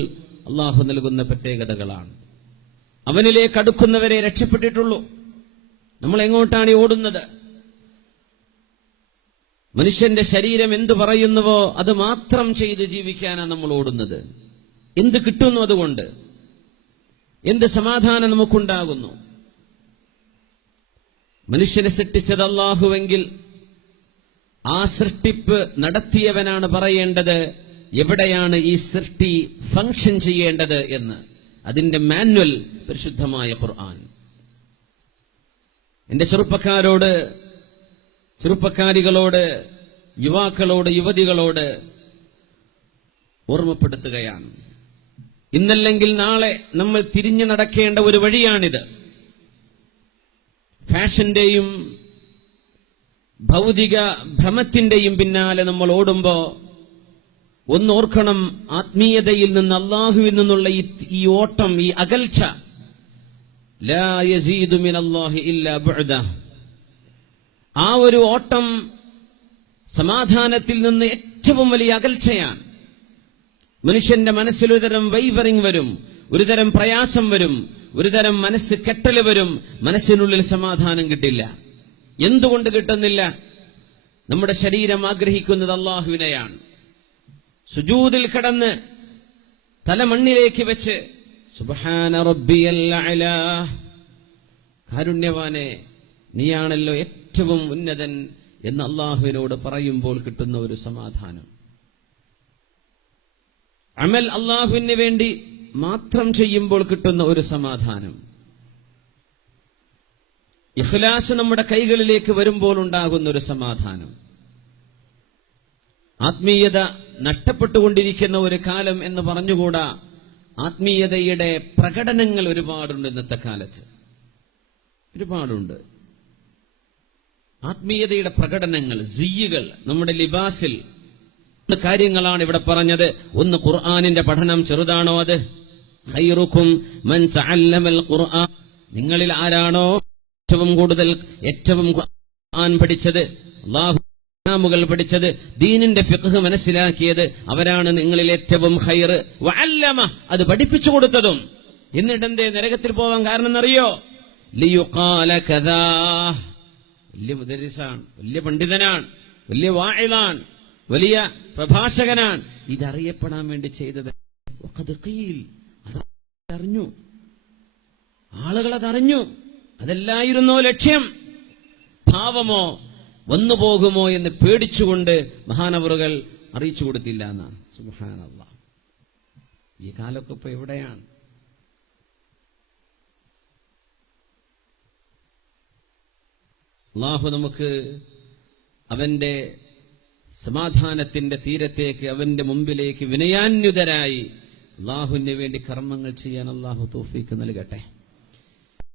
അള്ളാഹു നൽകുന്ന പ്രത്യേകതകളാണ്. അവനിലേക്ക് അടുക്കുന്നവരെ രക്ഷപ്പെട്ടിട്ടുള്ളൂ. നമ്മൾ എങ്ങോട്ടാണ് ഓടുന്നത്? മനുഷ്യന്റെ ശരീരം എന്ത് പറയുന്നുവോ അത് മാത്രം ചെയ്ത് ജീവിക്കാനാണ് നമ്മൾ ഓടുന്നത്. എന്ത് കിട്ടുന്നു അതുകൊണ്ട്? എന്ത് സമാധാനം നമുക്കുണ്ടാകുന്നു? മനുഷ്യനെ സൃഷ്ടിച്ചത് അള്ളാഹുവെങ്കിൽ ആ സൃഷ്ടിപ്പ് നടത്തിയവനാണ് പറയേണ്ടത്. എവിടെയാണ് ഈ സൃഷ്ടി ഫങ്ഷൻ ചെയ്യേണ്ടത് എന്ന്. അതിന്റെ മാനുവൽ പരിശുദ്ധമായ ഖുർആൻ. എന്റെ ചെറുപ്പക്കാരോട് ചെറുപ്പക്കാരികളോട് യുവാക്കളോട് യുവതികളോട് ഓർമ്മപ്പെടുത്തുകയാണ്. ഇന്നല്ലെങ്കിൽ നാളെ നമ്മൾ തിരിഞ്ഞു നടക്കേണ്ട ഒരു വഴിയാണിത്. ഫാഷന്റെയും ഭൗതിക ഭ്രമത്തിന്റെയും പിന്നാലെ നമ്മൾ ഓടുമ്പോ ഒന്നോർക്കണം ആത്മീയതയിൽ നിന്ന് അള്ളാഹുവിൽ നിന്നുള്ള ഈ ഓട്ടം ഈ അകൽച്ച. ആ ഒരു ഓട്ടം സമാധാനത്തിൽ നിന്ന് ഏറ്റവും വലിയ അകൽച്ചയാണ്. മനുഷ്യന്റെ മനസ്സിൽ ഒരുതരം വൈവറിങ് വരും ഒരുതരം പ്രയാസം വരും ഒരുതരം മനസ്സ് കെട്ടൽ വരും മനസ്സിനുള്ളിൽ സമാധാനം കിട്ടില്ല. എന്തുകൊണ്ട് കിട്ടുന്നില്ല? നമ്മുടെ ശരീരം ആഗ്രഹിക്കുന്നത് അള്ളാഹുവിനെയാണ് സുജൂദിൽ കടന്ന് തല മണ്ണിലേക്ക് വെച്ച് കാരുണ്യവാനെ നീയാണല്ലോ ഏറ്റവും ഉന്നതൻ എന്ന് അള്ളാഹുവിനോട് പറയുമ്പോൾ കിട്ടുന്ന ഒരു സമാധാനം. അമൽ അള്ളാഹുവിന് വേണ്ടി മാത്രം ചെയ്യുമ്പോൾ കിട്ടുന്ന ഒരു സമാധാനം. ഇഖ്ലാസ് നമ്മുടെ കൈകളിലേക്ക് വരുമ്പോൾ ഉണ്ടാകുന്ന ഒരു സമാധാനം. ആത്മീയത നഷ്ടപ്പെട്ടുകൊണ്ടിരിക്കുന്ന ഒരു കാലം എന്ന് പറഞ്ഞുകൂടാ ആത്മീയതയുടെ പ്രകടനങ്ങൾ ഒരുപാടുണ്ട് ഇന്നത്തെ കാലത്ത്. ഒരുപാടുണ്ട്. ആത്മീയതയുടെ പ്രകടനങ്ങൾ സിയ്യുകൾ നമ്മുടെ ലിബാസിൽ കാര്യങ്ങളാണ് ഇവിടെ പറഞ്ഞത്. ഒന്ന് ഖുർആാനിന്റെ പഠനം ചെറുതാണോ അത്? ഖൈറുക്കും മൻ തഅല്ലമൽ ഖുർആൻ. നിങ്ങളിൽ ആരാണോ ഏറ്റവും കൂടുതൽ ഏറ്റവും ഖുർആൻ പഠിച്ചത്? അള്ളാഹു ഇസ്ലാമുകൾ പഠിച്ചത് ദീനിന്റെ ഫിഖ് മനസ്സിലാക്കിയത് അവരാണ് നിങ്ങളിൽ ഏറ്റവും ഹൈർ വല്ലമ അത് പഠിപ്പിച്ചു കൊടുത്തതും. എന്നിട്ട് എന്തേ നരകത്തിൽ പോവാൻ കാരണം എന്നറിയോ വലിയ മുദരിസാണ് വലിയ പണ്ഡിതനാണ് വലിയ വാഴിതാണ് വലിയ പ്രഭാഷകനാണ്. ഇതറിയപ്പെടാൻ വേണ്ടി ചെയ്തത്. അറിഞ്ഞു. ആളുകൾ അതറിഞ്ഞു. അതല്ലായിരുന്നോ ലക്ഷ്യം? ഭാവമോ? വന്നു പോകുമോ എന്ന് പേടിച്ചുകൊണ്ട് മഹാനവറുകൾ അറിയിച്ചു കൊടുത്തില്ല എന്നാണ് സുഹാനല്ല ഈ കാലമൊക്കെ ഇപ്പൊ എവിടെയാണ്? അള്ളാഹു നമുക്ക് അവന്റെ സമാധാനത്തിന്റെ തീരത്തേക്ക് അവന്റെ മുമ്പിലേക്ക് വിനയാന്യുതരായി അള്ളാഹുവിന് വേണ്ടി കർമ്മങ്ങൾ ചെയ്യാൻ അള്ളാഹു തോഫീക്ക് നൽകട്ടെ.